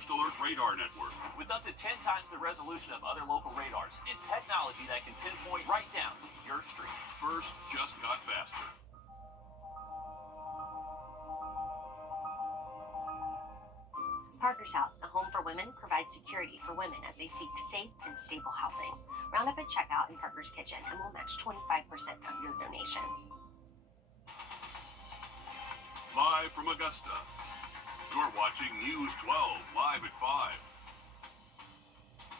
First Alert Radar Network. With up to 10 times the resolution of other local radars and technology that can pinpoint right down to your street. First just got faster. Parker's House, a home for women, provides security for women as they seek safe and stable housing. Round up at checkout in Parker's Kitchen and we'll match 25% of your donation. Live from Augusta, you're watching News 12, live at 5.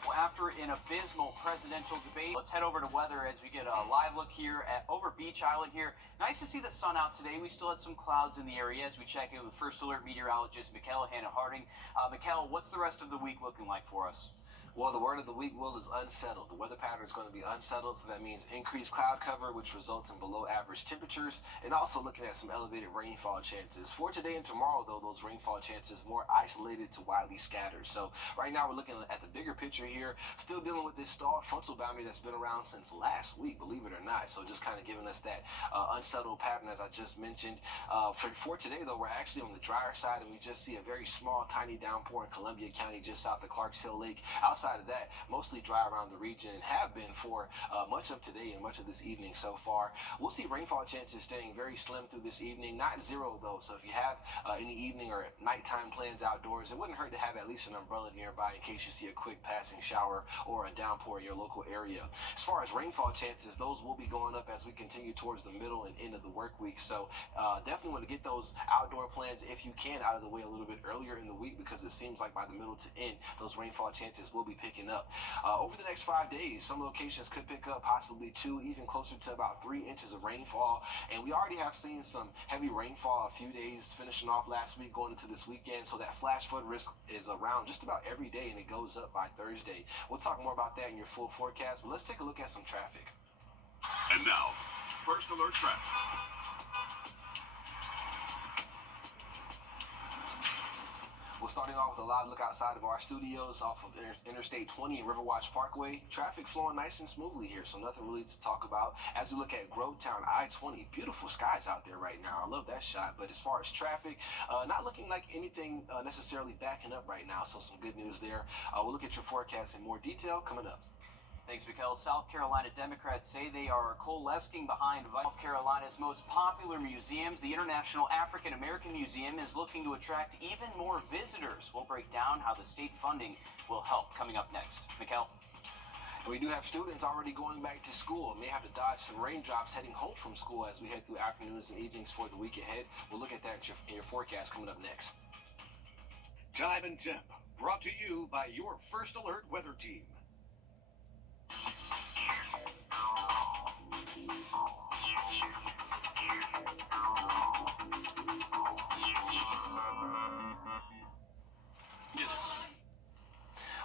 Well, after an abysmal presidential debate, let's head over to weather as we get a live look here over Beach Island here. Nice to see the sun out today. We still had some clouds in the area as we check in with First Alert meteorologist Mikkel Hannah-Harding. Mikkel, what's the rest of the week looking like for us? Well, the word of the week, Will, is unsettled. The weather pattern is going to be unsettled, so that means increased cloud cover, which results in below average temperatures, and also looking at some elevated rainfall chances. For today and tomorrow, though, those rainfall chances more isolated to widely scattered. So right now we're looking at the bigger picture here, still dealing with this stalled frontal boundary that's been around since last week, believe it or not. So just kind of giving us that unsettled pattern, as I just mentioned. For today, though, we're actually on the drier side, and we just see a very small, tiny downpour in Columbia County, just south of Clarks Hill Lake. Outside of that, mostly dry around the region and have been for much of today and much of this evening so far. We'll see rainfall chances staying very slim through this evening, not zero though. So if you have any evening or nighttime plans outdoors, it wouldn't hurt to have at least an umbrella nearby in case you see a quick passing shower or a downpour in your local area. As far as rainfall chances, those will be going up as we continue towards the middle and end of the work week. So definitely want to get those outdoor plans, if you can, out of the way a little bit earlier in the week, because it seems like by the middle to end, those rainfall chances will be picking up. Over the next 5 days, some locations could pick up possibly 2, even closer to about 3 inches of rainfall. And we already have seen some heavy rainfall a few days finishing off last week going into this weekend. So that flash flood risk is around just about every day, and it goes up by Thursday. We'll talk more about that in your full forecast, but let's take a look at some traffic. And now, First Alert traffic. We're starting off with a live look outside of our studios off of Interstate 20 and Riverwatch Parkway. Traffic flowing nice and smoothly here, so nothing really to talk about. As we look at Grovetown I-20, beautiful skies out there right now. I love that shot. But as far as traffic, not looking like anything necessarily backing up right now, so some good news there. We'll look at your forecast in more detail coming up. Thanks, Mikkel. South Carolina Democrats say they are coalescing behind South Carolina's most popular museums. The International African American Museum is looking to attract even more visitors. We'll break down how the state funding will help coming up next. Mikkel? And we do have students already going back to school. May have to dodge some raindrops heading home from school as we head through afternoons and evenings for the week ahead. We'll look at that in your forecast coming up next. Time and temp, brought to you by your First Alert weather team.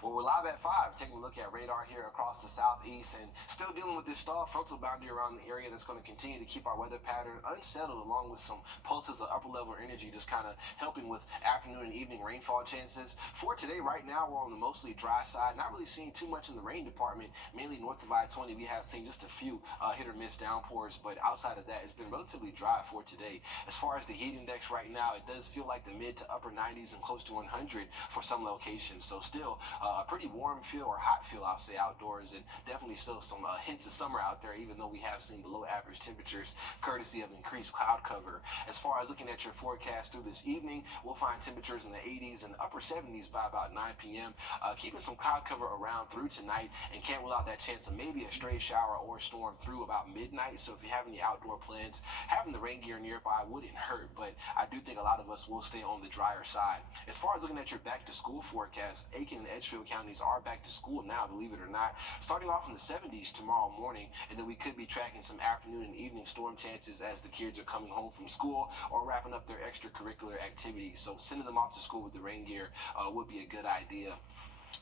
Well, we're live at 5, taking a look at radar here across the southeast, and still dealing with this stalled frontal boundary around the area that's going to continue to keep our weather pattern unsettled, along with some pulses of upper level energy just kind of helping with afternoon and evening rainfall chances. For today, right now, we're on the mostly dry side, not really seeing too much in the rain department, mainly north of I-20. We have seen just a few hit or miss downpours, but outside of that, it's been relatively dry for today. As far as the heat index right now, it does feel like the mid to upper 90s and close to 100 for some locations. So still a pretty warm feel, or hot feel, I'll say, outdoors, and definitely still some hints of summer out there, even though we have seen below average temperatures courtesy of increased cloud cover. As far as looking at your forecast through this evening, we'll find temperatures in the 80s and upper 70s by about 9 p.m. Keeping some cloud cover around through tonight, and can't rule out that chance of maybe a stray shower or storm through about midnight. So if you have any outdoor plans, having the rain gear nearby wouldn't hurt, but I do think a lot of us will stay on the drier side. As far as looking at your back to school forecast, Aiken and Edgefield counties are back to school now, believe it or not, starting off in the 70s tomorrow morning, and then we could be tracking some afternoon and evening storm chances as the kids are coming home from school or wrapping up their extracurricular activities. So sending them off to school with the rain gear would be a good idea.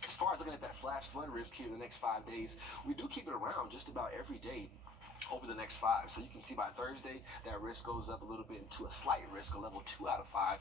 As far as looking at that flash flood risk here the next 5 days, we do keep it around just about every day. over the next 5. So you can see by Thursday that risk goes up a little bit into a slight risk, a level 2 out of 5.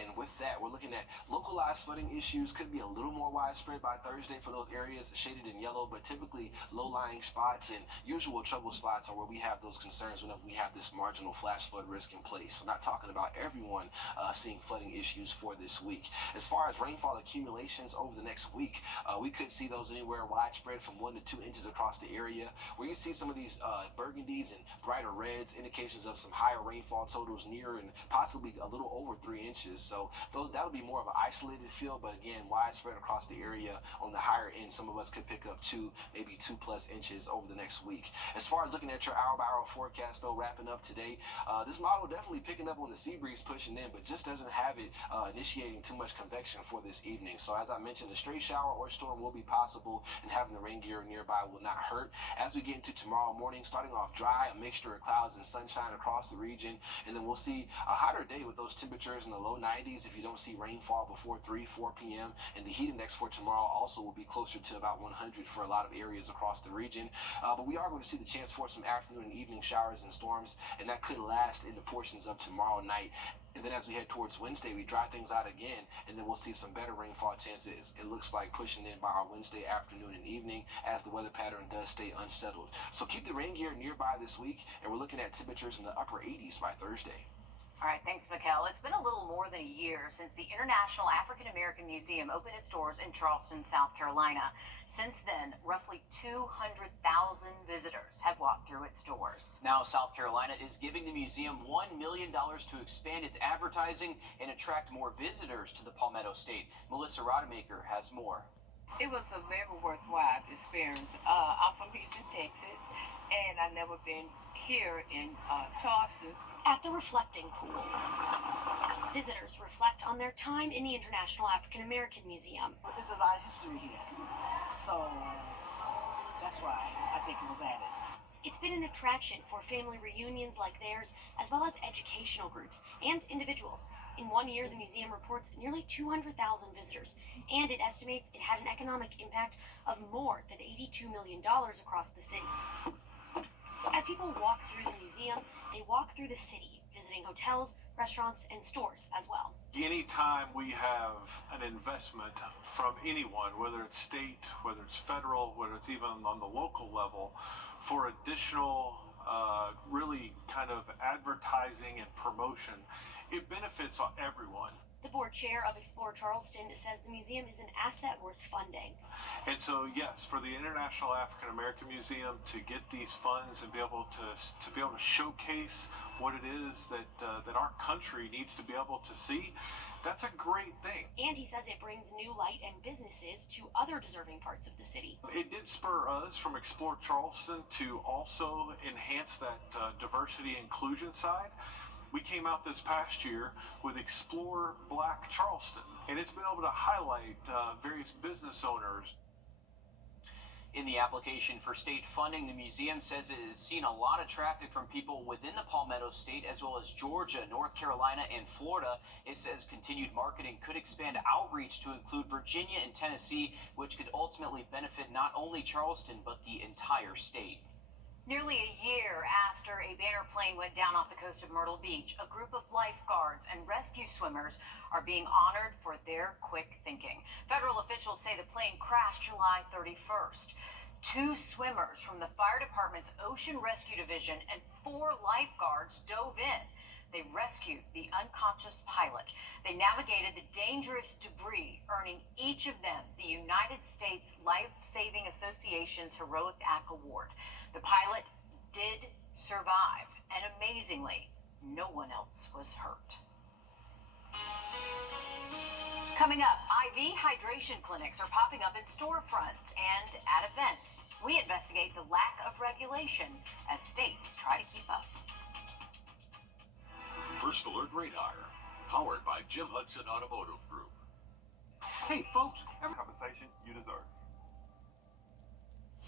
And with that, we're looking at localized flooding issues. Could be a little more widespread by Thursday for those areas shaded in yellow, but typically low-lying spots and usual trouble spots are where we have those concerns whenever we have this marginal flash flood risk in place. So I'm not talking about everyone seeing flooding issues for this week. As far as rainfall accumulations over the next week, we could see those anywhere widespread from 1 to 2 inches across the area. Where you see some of these burgundies and brighter reds, indications of some higher rainfall totals near and possibly a little over 3 inches. So that'll be more of an isolated field, but again, widespread across the area. On the higher end, some of us could pick up 2, maybe 2+ inches over the next week. As far as looking at your hour-by-hour forecast, though, wrapping up today, this model definitely picking up on the sea breeze pushing in, but just doesn't have it initiating too much convection for this evening. So as I mentioned, a stray shower or storm will be possible, and having the rain gear nearby will not hurt. As we get into tomorrow morning, starting off dry, a mixture of clouds and sunshine across the region, and then we'll see a hotter day with those temperatures in the low 90s if you don't see rainfall before 4 p.m. And the heat index for tomorrow also will be closer to about 100 for a lot of areas across the region. But we are going to see the chance for some afternoon and evening showers and storms, and that could last into portions of tomorrow night. And then as we head towards Wednesday, we dry things out again, and then we'll see some better rainfall chances. It looks like pushing in by our Wednesday afternoon and evening as the weather pattern does stay unsettled. So keep the rain gear nearby this week, and we're looking at temperatures in the upper 80s by Thursday. All right, thanks, Mikkel. It's been a little more than a year since the International African American Museum opened its doors in Charleston, South Carolina. Since then, roughly 200,000 visitors have walked through its doors. Now, South Carolina is giving the museum $1 million to expand its advertising and attract more visitors to the Palmetto State. Melissa Rodemaker has more. It was a very worthwhile experience. I'm from Houston, Texas, and I've never been here in Charleston. At the Reflecting Pool, visitors reflect on their time in the International African American Museum. There's a lot of history here, so that's why I think it was added. It's been an attraction for family reunions like theirs, as well as educational groups and individuals. In 1 year, the museum reports nearly 200,000 visitors, and it estimates it had an economic impact of more than $82 million across the city. As people walk through the museum, they walk through the city, visiting hotels, restaurants, and stores as well. Anytime we have an investment from anyone, whether it's state, whether it's federal, whether it's even on the local level, for additional really kind of advertising and promotion, it benefits everyone. The board chair of Explore Charleston says the museum is an asset worth funding. And so, yes, for the International African American Museum to get these funds and be able to showcase what it is that our country needs to be able to see, that's a great thing. And he says it brings new light and businesses to other deserving parts of the city. It did spur us from Explore Charleston to also enhance that diversity inclusion side. We came out this past year with Explore Black Charleston, and it's been able to highlight various business owners. In the application for state funding, the museum says it has seen a lot of traffic from people within the Palmetto State, as well as Georgia, North Carolina, and Florida. It says continued marketing could expand outreach to include Virginia and Tennessee, which could ultimately benefit not only Charleston, but the entire state. Nearly a year after a banner plane went down off the coast of Myrtle Beach, a group of lifeguards and rescue swimmers are being honored for their quick thinking. Federal officials say the plane crashed July 31st. 2 swimmers from the fire department's Ocean Rescue Division and 4 lifeguards dove in. They rescued the unconscious pilot. They navigated the dangerous debris, earning each of them the United States Life Saving Association's Heroic Act Award. The pilot did survive, and amazingly, no one else was hurt. Coming up, IV hydration clinics are popping up in storefronts and at events. We investigate the lack of regulation as states try to keep up. First Alert Radar, powered by Jim Hudson Automotive Group. Hey, folks, every compensation you deserve.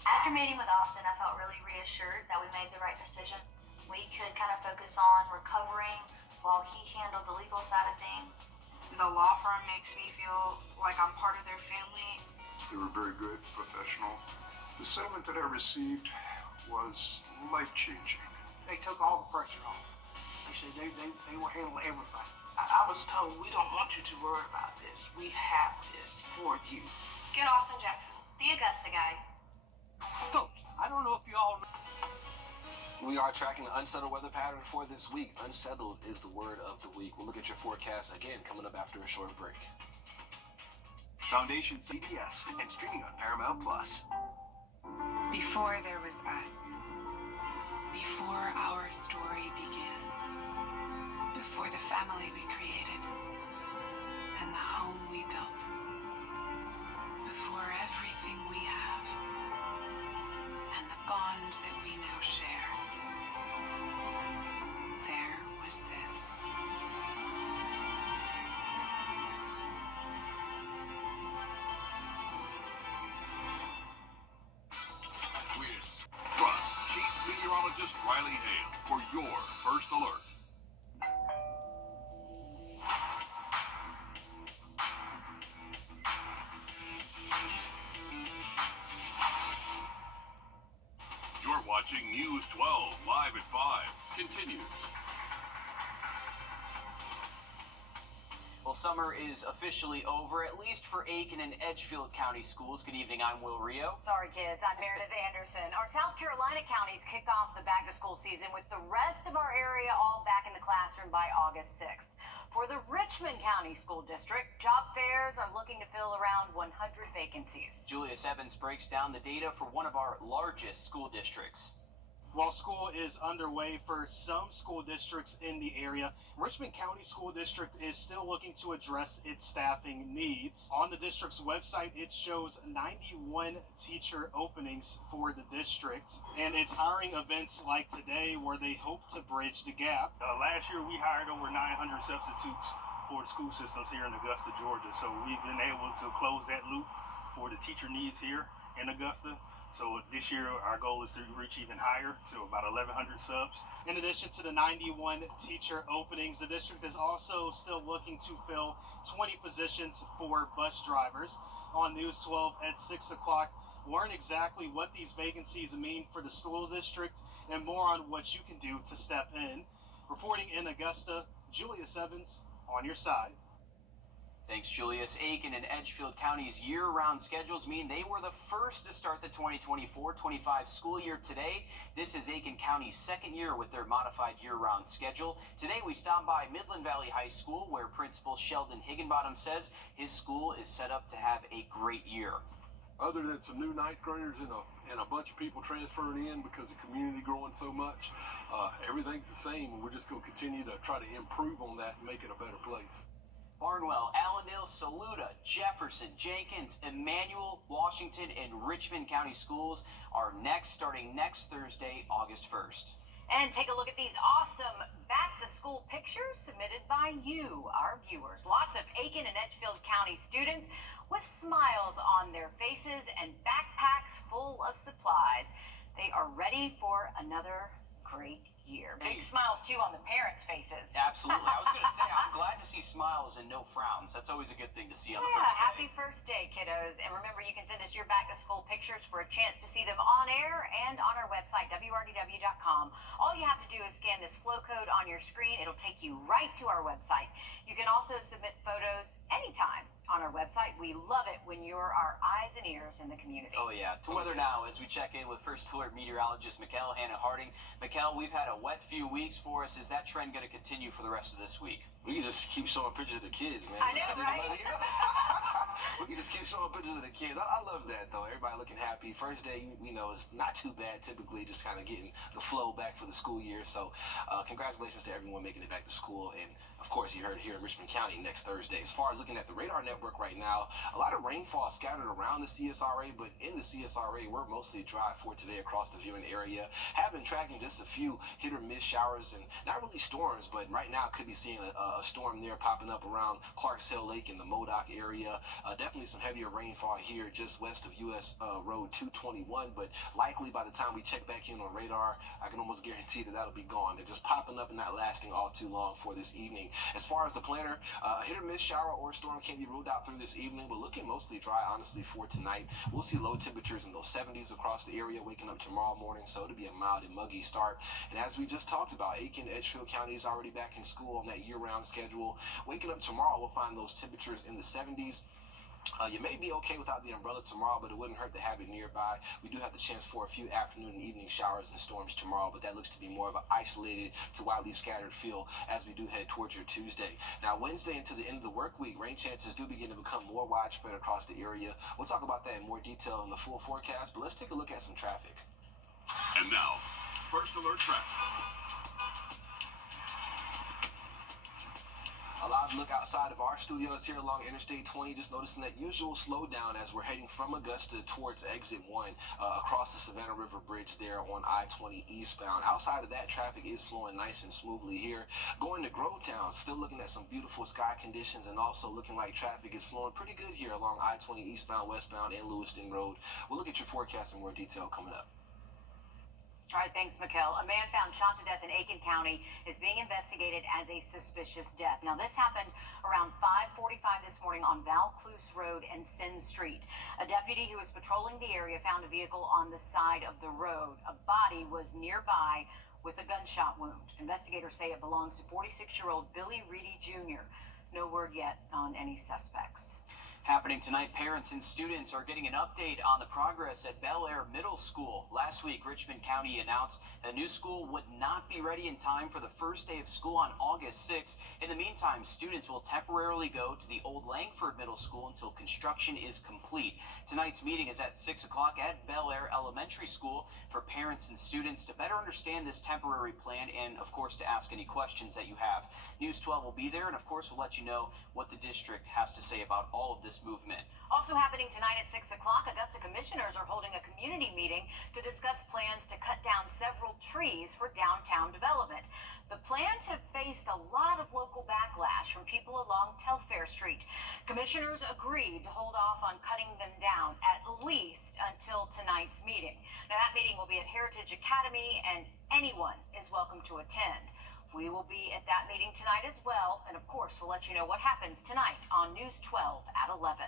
After meeting with Austin, I felt really reassured that we made the right decision. We could kind of focus on recovering while he handled the legal side of things. The law firm makes me feel like I'm part of their family. They were very good, professional. The settlement that I received was life-changing. They took all the pressure off. They said they will handle everything. I was told, we don't want you to worry about this. We have this for you. Get Austin Jackson, the Augusta guy. Folks, I don't know if you all know. We are tracking the unsettled weather pattern for this week. Unsettled is the word of the week. We'll look at your forecast again coming up after a short break. Foundation CBS and streaming on Paramount Plus. Before there was us, before our story began, before the family we created and the home we built, before everything we have and the bond that we now share, there was this. With Trust Chief Meteorologist Riley Hale for your first alert. You're watching News 12 live at 5. Continues. Well, summer is officially over, at least for Aiken and Edgefield County schools. Good evening, I'm Will Rio. Sorry, kids. I'm Meredith Anderson. Our South Carolina counties kick off the back-to-school season with the rest of our area all back in the classroom by August 6th. For the Richmond County School District, job fairs are looking to fill around 100 vacancies. Julius Evans breaks down the data for one of our largest school districts. While school is underway for some school districts in the area, Richmond County School District is still looking to address its staffing needs. On the district's website, it shows 91 teacher openings for the district, and it's hiring events like today where they hope to bridge the gap. Last year, we hired over 900 substitutes for the school systems here in Augusta, Georgia. So we've been able to close that loop for the teacher needs here in Augusta. So this year, our goal is to reach even higher, to about 1,100 subs. In addition to the 91 teacher openings, the district is also still looking to fill 20 positions for bus drivers. On News 12 at 6 o'clock, learn exactly what these vacancies mean for the school district and more on what you can do to step in. Reporting in Augusta, Julius Evans, on your side. Thanks, Julius. Aiken and Edgefield County's year-round schedules mean they were the first to start the 2024-25 school year today. This is Aiken County's second year with their modified year-round schedule. Today we stopped by Midland Valley High School, where Principal Sheldon Higginbottom says his school is set up to have a great year. Other than some new ninth graders and a bunch of people transferring in because the community growing so much, everything's the same, and we're just going to continue to try to improve on that and make it a better place. Barnwell, Allendale, Saluda, Jefferson, Jenkins, Emmanuel, Washington, and Richmond County schools are next, starting next Thursday, August 1st. And take a look at these awesome back-to-school pictures submitted by you, our viewers. Lots of Aiken and Edgefield County students with smiles on their faces and backpacks full of supplies. They are ready for another great year. Big smiles, too, on the parents' faces. Absolutely. I was going to say, I'm glad to see smiles and no frowns. That's always a good thing to see on the first day. Happy first day, kiddos. And remember, you can send us your back-to-school pictures for a chance to see them on air and on our website, wrdw.com. All you have to do is scan this flow code on your screen. It'll take you right to our website. You can also submit photos anytime on our website. We love it when you're our eyes and ears in the community. Oh, yeah. To weather now as we check in with First Alert meteorologist Mikkel Hannah Harding. Mikkel, we've had a wet few weeks for us. Is that trend going to continue for the rest of this week? We can just keep showing pictures of the kids, man. I know, right? We can just keep showing pictures of the kids. I love that, though. Everybody looking happy. First day, you know, is not too bad. Typically, just kind of getting the flow back for the school year. So, congratulations to everyone making it back to school. And, of course, you heard it here in Richmond County next Thursday. As far as looking at the radar network right now, a lot of rainfall scattered around the CSRA, but in the CSRA, we're mostly dry for today across the viewing area. Have been tracking just a few hit or miss showers and not really storms, but right now could be seeing a storm there popping up around Clarks Hill Lake in the Modoc area. Definitely definitely some heavier rainfall here just west of US Road 221, but likely by the time we check back in on radar, I can almost guarantee that that'll be gone. They're just popping up and not lasting all too long for this evening. As far as the planner, a hit or miss shower or storm can be ruled out through this evening, but looking mostly dry, honestly, for tonight. We'll see low temperatures in those 70s across the area waking up tomorrow morning, so it'll be a mild and muggy start. And as we just talked about, Aiken, Edgefield County is already back in school on that year-round schedule. Waking up tomorrow, we'll find those temperatures in the 70s. You may be okay without the umbrella tomorrow, but it wouldn't hurt to have it nearby. We do have the chance for a few afternoon and evening showers and storms tomorrow, but that looks to be more of an isolated to widely scattered feel as we do head towards your Tuesday. Now, Wednesday into the end of the work week, rain chances do begin to become more widespread across the area. We'll talk about that in more detail in the full forecast, but let's take a look at some traffic. And now, first alert traffic. A live look outside of our studios here along Interstate 20, just noticing that usual slowdown as we're heading from Augusta towards exit 1 across the Savannah River Bridge there on I-20 eastbound. Outside of that, traffic is flowing nice and smoothly here. Going to Grovetown, still looking at some beautiful sky conditions and also looking like traffic is flowing pretty good here along I-20 eastbound, westbound, and Lewiston Road. We'll look at your forecast in more detail coming up. All right, thanks, Mikkel. A man found shot to death in Aiken County is being investigated as a suspicious death. Now, this happened around 5:45 this morning on Valcluse Road and Sin Street. A deputy who was patrolling the area found a vehicle on the side of the road. A body was nearby with a gunshot wound. Investigators say it belongs to 46-year-old Billy Reedy Jr. No word yet on any suspects. Happening tonight, parents and students are getting an update on the progress at Bel Air Middle School. Last week, Richmond County announced the new school would not be ready in time for the first day of school on August 6th. In the meantime, students will temporarily go to the old Langford Middle School until construction is complete. Tonight's meeting is at 6 o'clock at Bel Air Elementary School for parents and students to better understand this temporary plan and, of course, to ask any questions that you have. News 12 will be there, and, of course, we'll let you know what the district has to say about all of this movement. Also happening tonight at 6 o'clock, Augusta commissioners are holding a community meeting to discuss plans to cut down several trees for downtown development. The plans have faced a lot of local backlash from people along Telfair Street. Commissioners agreed to hold off on cutting them down at least until tonight's meeting. Now, that meeting will be at Heritage Academy, and anyone is welcome to attend. We will be at that meeting tonight as well, and of course, we'll let you know what happens tonight on News 12 at 11.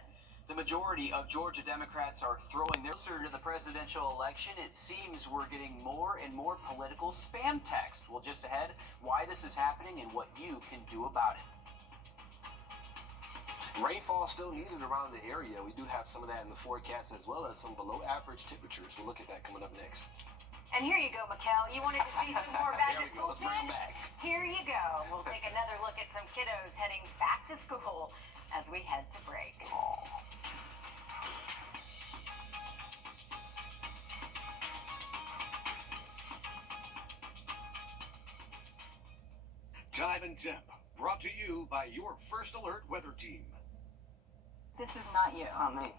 The majority of Georgia Democrats are throwing their answer to the presidential election. It seems we're getting more and more political spam text. Well, just ahead, why this is happening and what you can do about it. Rainfall still needed around the area. We do have some of that in the forecast as well as some below average temperatures. We'll look at that coming up next. And here you go, Mikkel. You wanted to see some more back to school Let's bring them pins? back. Here you go. We'll take another look at some kiddos heading back to school as we head to break. Time and temp, brought to you by your First Alert weather team. This is not you. It's not me.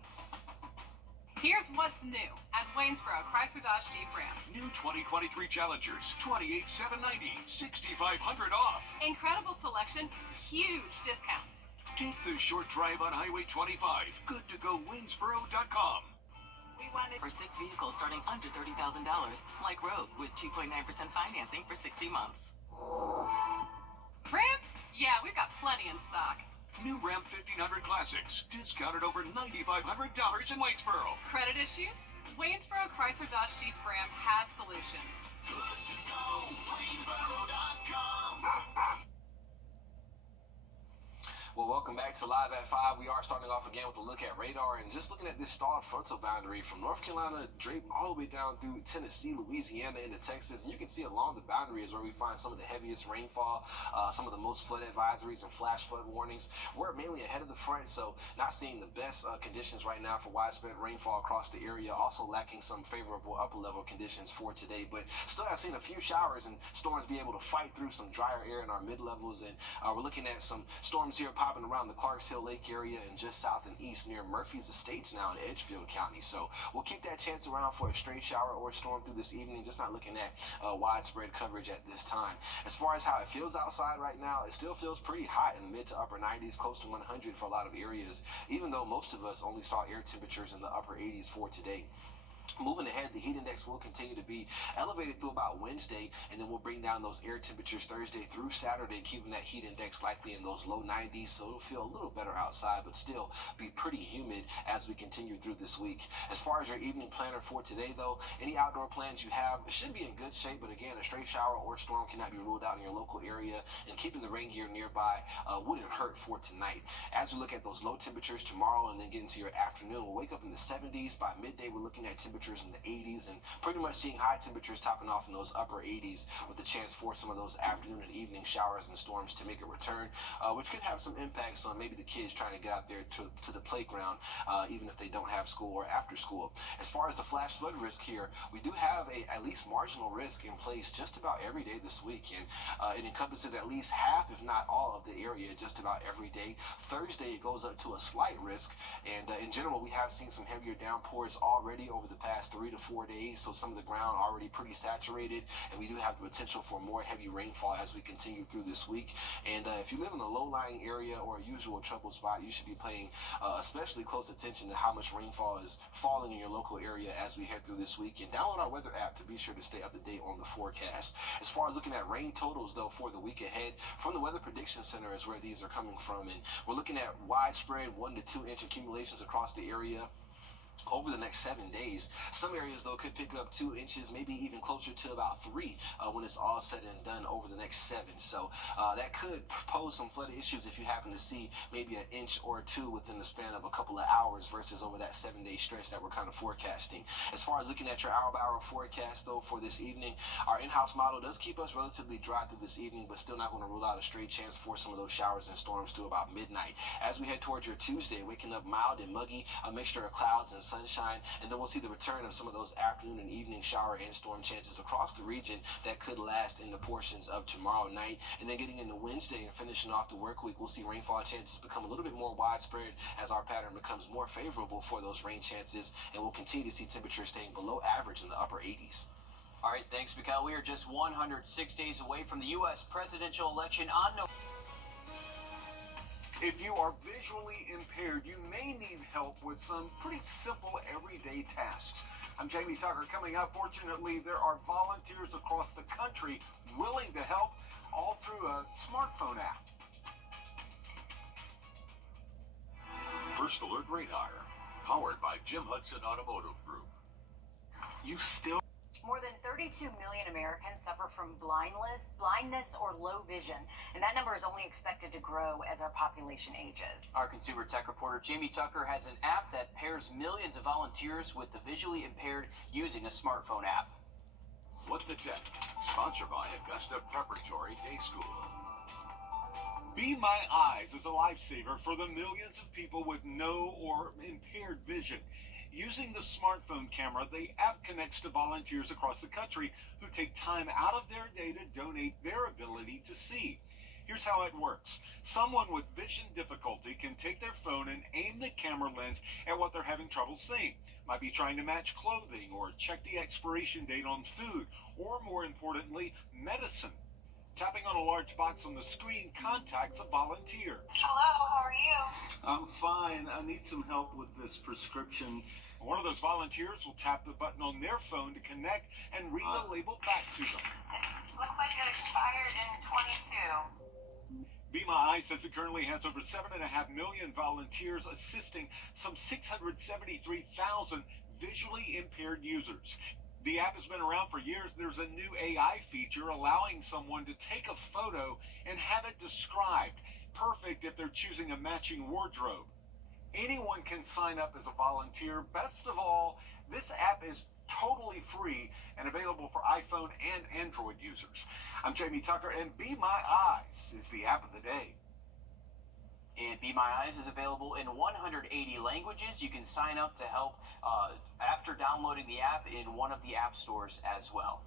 Here's what's new at Waynesboro Chrysler Dodge Jeep Ram. New 2023 Challengers, $28,790, $6,500 off. Incredible selection, huge discounts. Take the short drive on Highway 25. Good to go Waynesboro.com. We wanted for 6 vehicles starting under $30,000, like Rogue with 2.9% financing for 60 months. Rams? Yeah, we've got plenty in stock. New Ram 1500 Classics, discounted over $9,500 in Waynesboro. Credit issues? Waynesboro Chrysler Dodge Jeep Ram has solutions. Good to go Waynesboro.com. Well, welcome back to Live at 5. We are starting off again with a look at radar and just looking at this stalled frontal boundary from North Carolina, draped all the way down through Tennessee, Louisiana, into Texas. And you can see along the boundary is where we find some of the heaviest rainfall, some of the most flood advisories and flash flood warnings. We're mainly ahead of the front, so not seeing the best conditions right now for widespread rainfall across the area. Also lacking some favorable upper level conditions for today, but still have seen a few showers and storms be able to fight through some drier air in our mid levels. And we're looking at some storms here driving around the Clarks Hill Lake area and just south and east near Murphy's Estates now in Edgefield County. So we'll keep that chance around for a stray shower or storm through this evening, just not looking at widespread coverage at this time. As far as how it feels outside right now, it still feels pretty hot in the mid to upper 90s, close to 100 for a lot of areas, even though most of us only saw air temperatures in the upper 80s for today. Moving ahead, the heat index will continue to be elevated through about Wednesday, and then we'll bring down those air temperatures Thursday through Saturday, keeping that heat index likely in those low 90s, so it'll feel a little better outside, but still be pretty humid as we continue through this week. As far as your evening planner for today, though, any outdoor plans you have should be in good shape, but again, a stray shower or storm cannot be ruled out in your local area, and keeping the rain gear nearby wouldn't hurt for tonight. As we look at those low temperatures tomorrow and then get into your afternoon, we'll wake up in the 70s. By midday, we're looking at temperatures in the 80s and pretty much seeing high temperatures topping off in those upper 80s with the chance for some of those afternoon and evening showers and storms to make a return, which could have some impacts on maybe the kids trying to get out there to the playground, even if they don't have school or after school. As far as the flash flood risk here, we do have a at least marginal risk in place just about every day this weekend. It encompasses at least half, if not all, of the area just about every day. Thursday, it goes up to a slight risk, and in general, we have seen some heavier downpours already over the past 3 to 4 days, so some of the ground already pretty saturated, and we do have the potential for more heavy rainfall as we continue through this week. And if you live in a low-lying area or a usual trouble spot, you should be paying especially close attention to how much rainfall is falling in your local area as we head through this week. And download our weather app to be sure to stay up to date on the forecast. As far as looking at rain totals, though, for the week ahead, from the Weather Prediction Center is where these are coming from, and we're looking at widespread 1 to 2 inch accumulations across the area over the next 7 days. Some areas, though, could pick up 2 inches, maybe even closer to about 3 when it's all said and done over the next 7. So that could pose some flood issues if you happen to see maybe an inch or 2 within the span of a couple of hours versus over that 7-day stretch that we're kind of forecasting. As far as looking at your hour-by-hour forecast, though, for this evening, our in-house model does keep us relatively dry through this evening, but still not going to rule out a straight chance for some of those showers and storms through about midnight. As we head towards your Tuesday, waking up mild and muggy, a mixture of clouds and sunshine, and then we'll see the return of some of those afternoon and evening shower and storm chances across the region that could last in the portions of tomorrow night. And then getting into Wednesday and finishing off the work week, we'll see rainfall chances become a little bit more widespread as our pattern becomes more favorable for those rain chances, and we'll continue to see temperatures staying below average in the upper 80s. All right, thanks, Mikhail. We are just 106 days away from the U.S. presidential election on November. If you are visually impaired, you may need help with some pretty simple everyday tasks. I'm Jamie Tucker. Coming up, fortunately, there are volunteers across the country willing to help, all through a smartphone app. First Alert Radar, powered by Jim Hudson Automotive Group. You still... More than 32 million Americans suffer from blindness or low vision, and that number is only expected to grow as our population ages. Our consumer tech reporter Jamie Tucker has an app that pairs millions of volunteers with the visually impaired using a smartphone app. What the Tech, sponsored by Augusta Preparatory Day School. Be My Eyes is a lifesaver for the millions of people with no or impaired vision. Using the smartphone camera, the app connects to volunteers across the country who take time out of their day to donate their ability to see. Here's how it works. Someone with vision difficulty can take their phone and aim the camera lens at what they're having trouble seeing. Might be trying to match clothing or check the expiration date on food, or more importantly, medicine. Tapping on a large box on the screen contacts a volunteer. Hello, how are you? I'm fine. I need some help with this prescription. One of those volunteers will tap the button on their phone to connect and read the label back to them. Looks like it expired in 22. Be My Eyes says it currently has over 7.5 million volunteers assisting some 673,000 visually impaired users. The app has been around for years. There's a new AI feature allowing someone to take a photo and have it described. Perfect if they're choosing a matching wardrobe. Anyone can sign up as a volunteer. Best of all, this app is totally free and available for iPhone and Android users. I'm Jamie Tucker, and Be My Eyes is the app of the day. And Be My Eyes is available in 180 languages. You can sign up to help after downloading the app in one of the app stores as well.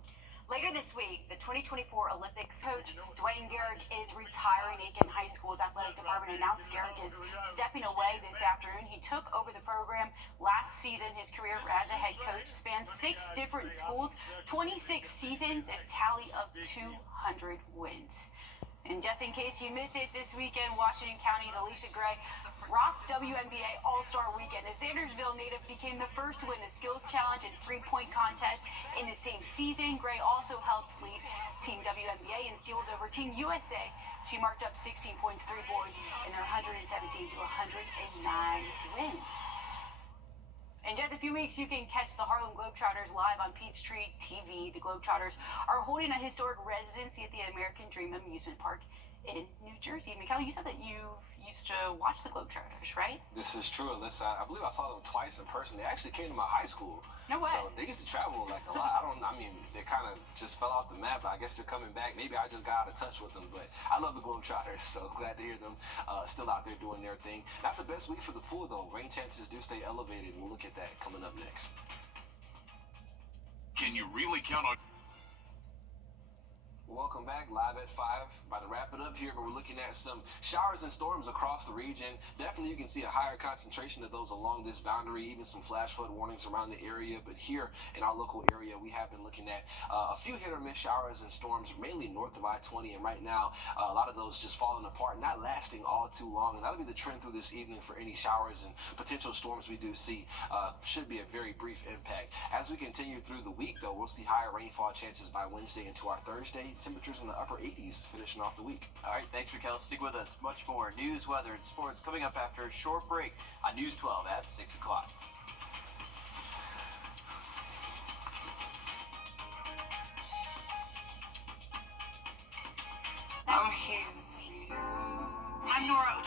Later this week, the 2024 Olympics coach Dwayne Garrick is retiring. Aiken High School's athletic department announced Garrick is stepping away this afternoon. He took over the program last season. His career as a head coach spanned 6 different schools, 26 seasons, and a tally of 200 wins. And just in case you missed it this weekend, Washington County's Alicia Gray rocked WNBA All-Star Weekend. The Sandersville native became the first to win the skills challenge and three-point contest in the same season. Gray also helped lead Team WNBA in steals over Team USA. She marked up 16 points, 3 boards in their 117-109 win. In just a few weeks, you can catch the Harlem Globetrotters live on Peachtree TV. The Globetrotters are holding a historic residency at the American Dream Amusement Park in New Jersey. Mikhail, you said that you used to watch the Globetrotters, right? This is true, Alyssa. I believe I saw them twice in person. They actually came to my high school. No way. So they used to travel like a lot. I mean, they kind of just fell off the map. I guess they're coming back. Maybe I just got out of touch with them, but I love the Globetrotters, so glad to hear them still out there doing their thing. Not the best week for the pool, though. Rain chances do stay elevated. We'll look at that coming up next. Can you really count on... Welcome back, live at 5. About to wrap it up here, but we're looking at some showers and storms across the region. Definitely you can see a higher concentration of those along this boundary, even some flash flood warnings around the area. But here in our local area, we have been looking at a few hit or miss showers and storms, mainly north of I-20. And right now, a lot of those just falling apart, not lasting all too long. And that'll be the trend through this evening for any showers and potential storms we do see. Should be a very brief impact. As we continue through the week, though, we'll see higher rainfall chances by Wednesday into our Thursday. Temperatures in the upper 80s finishing off the week. All right, thanks, Raquel. Stick with us. Much more news, weather, and sports coming up after a short break on News 12 at 6 o'clock. I'm here for you. I'm Nora